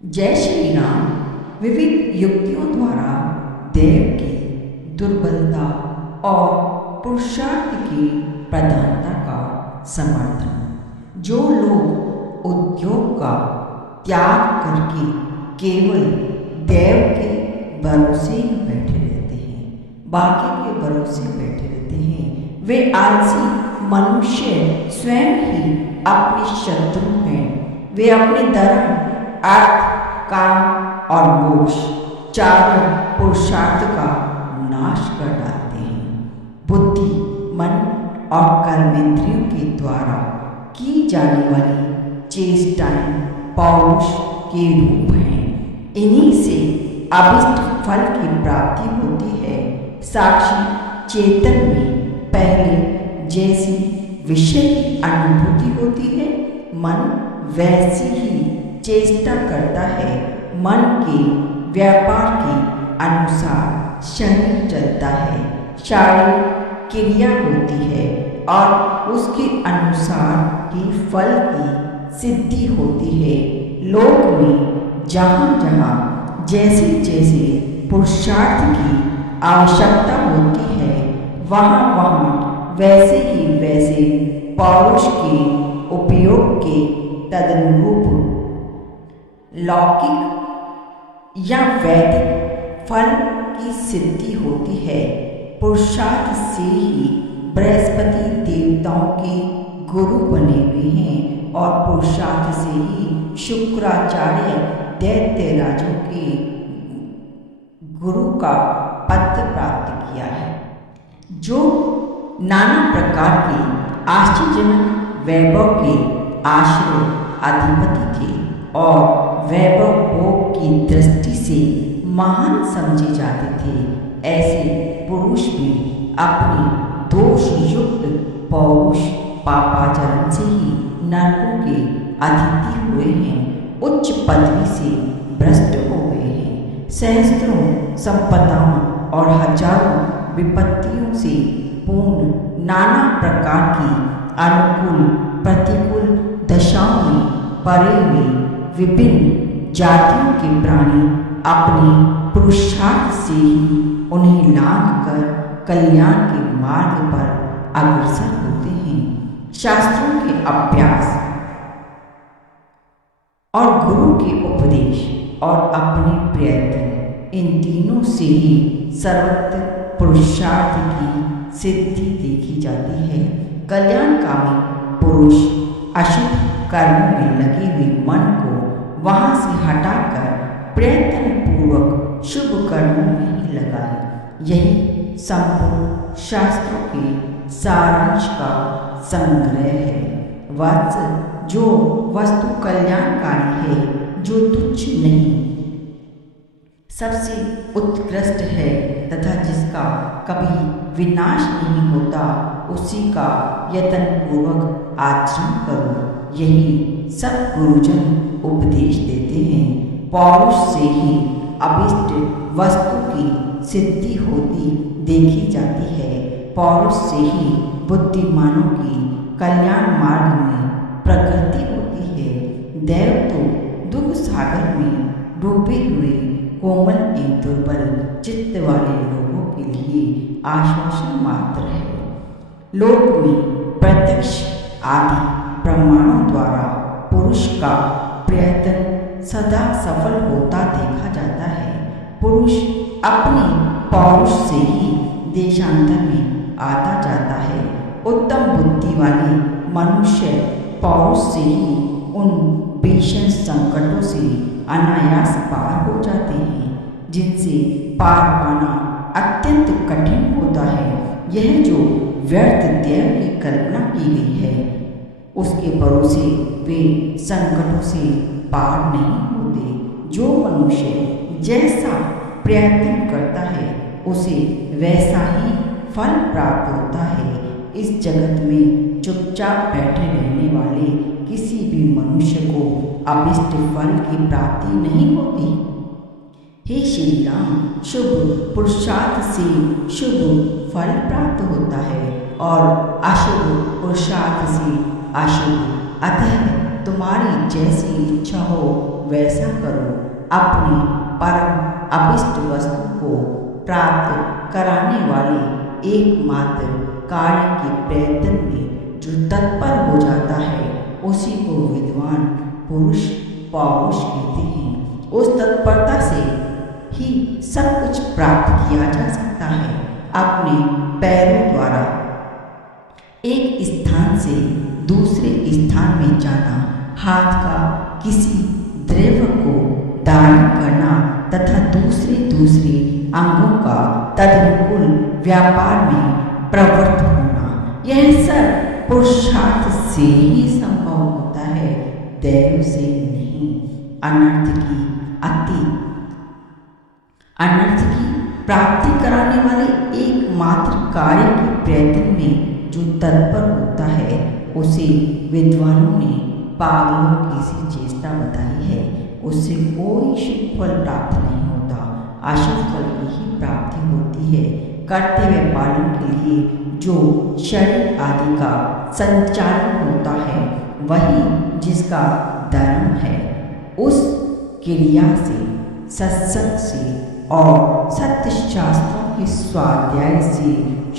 जय श्री राम विविध युक्तियों द्वारा देव की दुर्बलता और पुरुषार्थ की प्रधानता का समर्थन। जो लोग उद्योग का त्याग करके केवल देव के भरोसे ही बैठे रहते हैं, बाकी के भरोसे बैठे रहते हैं, वे आलसी मनुष्य स्वयं ही अपने शत्रु हैं। वे अपने धर्म, अर्थ, काम और मोक्ष चारों पुरुषार्थ का नाश कर डालते हैं। बुद्धि, मन और कर्मेंद्रियों के द्वारा की जाने वाली चेष्टाएं पौरुष के रूप हैं। इन्हीं से अभिष्ट फल की प्राप्ति होती है। साक्षी चेतन में पहले जैसी विषय की अनुभूति होती है, मन वैसी ही चेष्टा करता है। मन के व्यापार के अनुसार शरीर चलता है, शारीरिक क्रिया होती है और उसके अनुसार ही फल की सिद्धि होती है। लोक में जहाँ जहाँ जैसे जैसे पुरुषार्थ की आवश्यकता होती है, वहाँ वहाँ वैसे ही वैसे पौरुष के उपयोग के तदनुरूप लौकिक या वैदिक फल की सिद्धि होती है। पुरुषार्थ से ही बृहस्पति देवताओं के गुरु बने हुए हैं और पुरुषार्थ से ही शुक्राचार्य दैत्य राजों के गुरु का पद प्राप्त किया है। जो नाना प्रकार के आश्चर्यजनक वैभव के आश्रय अधिपति थे और वैभव भोग की दृष्टि से महान समझे जाते थे, ऐसे पुरुष भी अपने दोष युक्त पौरुष पापाचरण से ही नरकों के अतिथि हुए हैं, उच्च पदवी से भ्रष्ट हो गए हैं, सहस्त्रों संपदाओं और हजारों विपत्तियों से पूर्ण नाना प्रकार की अनुकूल प्रतिकूल दशाओं में पड़े हुए विभिन्न जातियों के प्राणी अपने पुरुषार्थ से ही उन्हें लांघ कर कल्याण के मार्ग पर अग्रसर होते हैं। शास्त्रों के अभ्यास और गुरु के उपदेश और अपने प्रयत्न, इन तीनों से ही सर्वत्र पुरुषार्थ की सिद्धि देखी जाती है। कल्याणकामी पुरुष अशुभ कर्मों में लगे हुए मन को वहां से हटाकर प्रयत्न पूर्वक शुभ कर्मों में ही लगाए। यही संपूर्ण शास्त्रों के सारांश का संग्रह है। वत्स, जो वस्तु कल्याणकारी है, जो तुच्छ नहीं, सबसे उत्कृष्ट है तथा जिसका कभी विनाश नहीं होता, उसी का यत्न पूर्वक आचरण करो। यही सब गुरुजन उपदेश देते हैं। पौरुष से ही अभिष्ट वस्तु की सिद्धि होती देखी जाती है। पौरुष से ही बुद्धिमानों की कल्याण मार्ग में प्रगति होती है। देव तो दुख सागर में डूबे हुए कोमल एवं दुर्बल चित्त वाले लोगों के लिए आश्वासन मात्र है। लोक में प्रत्यक्ष आदि प्रमाणों द्वारा पुरुष का प्रयत्न सदा सफल होता देखा जाता है। पुरुष अपने पौरुष से ही देशांतर में आता जाता है। उत्तम बुद्धि वाले मनुष्य पौरुष से ही उन भीषण संकटों से अनायास पार हो जाते हैं, जिनसे पार पाना अत्यंत कठिन होता है। यह जो व्यर्थ देव की कल्पना की गई है, उसके भरोसे वे संकटों से पार नहीं होते। जो मनुष्य जैसा प्रयत्न करता है, उसे वैसा ही फल प्राप्त होता है। इस जगत में चुपचाप बैठे रहने वाले किसी भी मनुष्य को अभिष्ट फल की प्राप्ति नहीं होती। हे श्री राम, शुभ पुरुषार्थ से शुभ फल प्राप्त होता है और अशुभ पुरुषार्थ से अशुभ। अतः तुम्हारी जैसी इच्छा हो वैसा करो। अपनी परम अभिष्ट वस्तु को प्राप्त कराने वाले एकमात्र कार्य के प्रयत्न में जो तत्पर हो जाता है उसी को विद्वान पुरुष पौरुष कहते हैं। उस तत्परता से ही सब कुछ प्राप्त किया जा सकता है। अपने पैरों द्वारा एक स्थान से दूसरे स्थान में जाना, हाथ का किसी द्रव्य को धारण करना तथा दूसरे अंगों का तदनुकूल व्यापार में प्रवृत्त होना, यह सब पुरुषार्थ से ही संभव होता है, दैव से नहीं। अनर्थ की प्राप्ति कराने वाले एकमात्र कार्य के प्रयत्न में जो तत्पर होता है उसे विद्वानों ने पागलों की सी चेष्टा बताई है। उससे कोई शुभ फल प्राप्त नहीं होता, अशुभ फल की ही प्राप्ति होती है। कर्तव्य पालन के लिए जो शरीर आदि का संचालन होता है वही जिसका धर्म है, उस क्रिया से, सत्संग से और सत्य शास्त्रों के स्वाध्याय से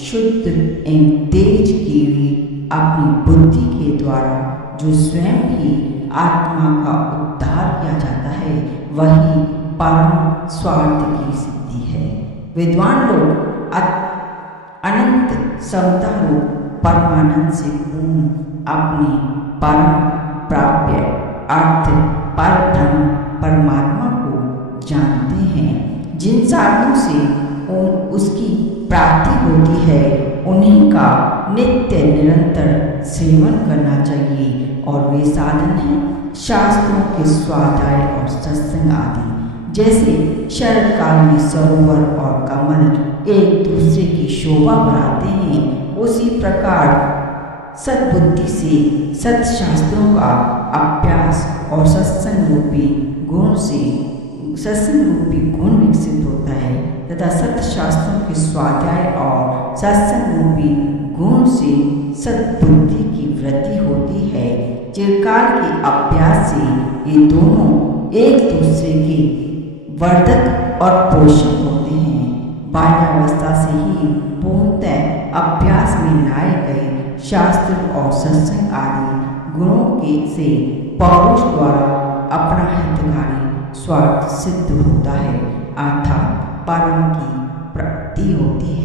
शुद्ध एवं तेज की हुई अपनी बुद्धि के द्वारा जो स्वयं ही आत्मा का उद्धार किया जाता है वही परम स्वार्थ की सिद्धि है। विद्वान लोग अनंत समता रूप परमानंद से पूर्ण अपने परम प्राप्य अर्थ परब्रह्म परमात्मा को जानते हैं। जिन साधनों से उसकी प्राप्ति होती है उन्हीं का नित्य निरंतर सेवन करना चाहिए और वे साधन हैं शास्त्रों के स्वाध्याय और सत्संग आदि। जैसे शरद काल में सरोवर और कमल एक दूसरे की शोभा बढ़ाते हैं, उसी प्रकार सद्बुद्धि से सत्शास्त्रों का अभ्यास और सत्संग रूपी गुण विकसित होता है तथा सत्शास्त्रों के स्वाध्याय और सत्संग रूपी गुण से सद्बुद्धि की वृद्धि होती है। चिरकाल के अभ्यास से ये दोनों एक दूसरे के वर्धक और पोषक होते हैं। बाल्यावस्था से ही पूर्णतः अभ्यास में लाए गए शास्त्र और सत्संग आदि गुणों के से पौरुष द्वारा अपना हितकारी स्वार्थ सिद्ध होता है, अर्थात परम की प्राप्ति होती है।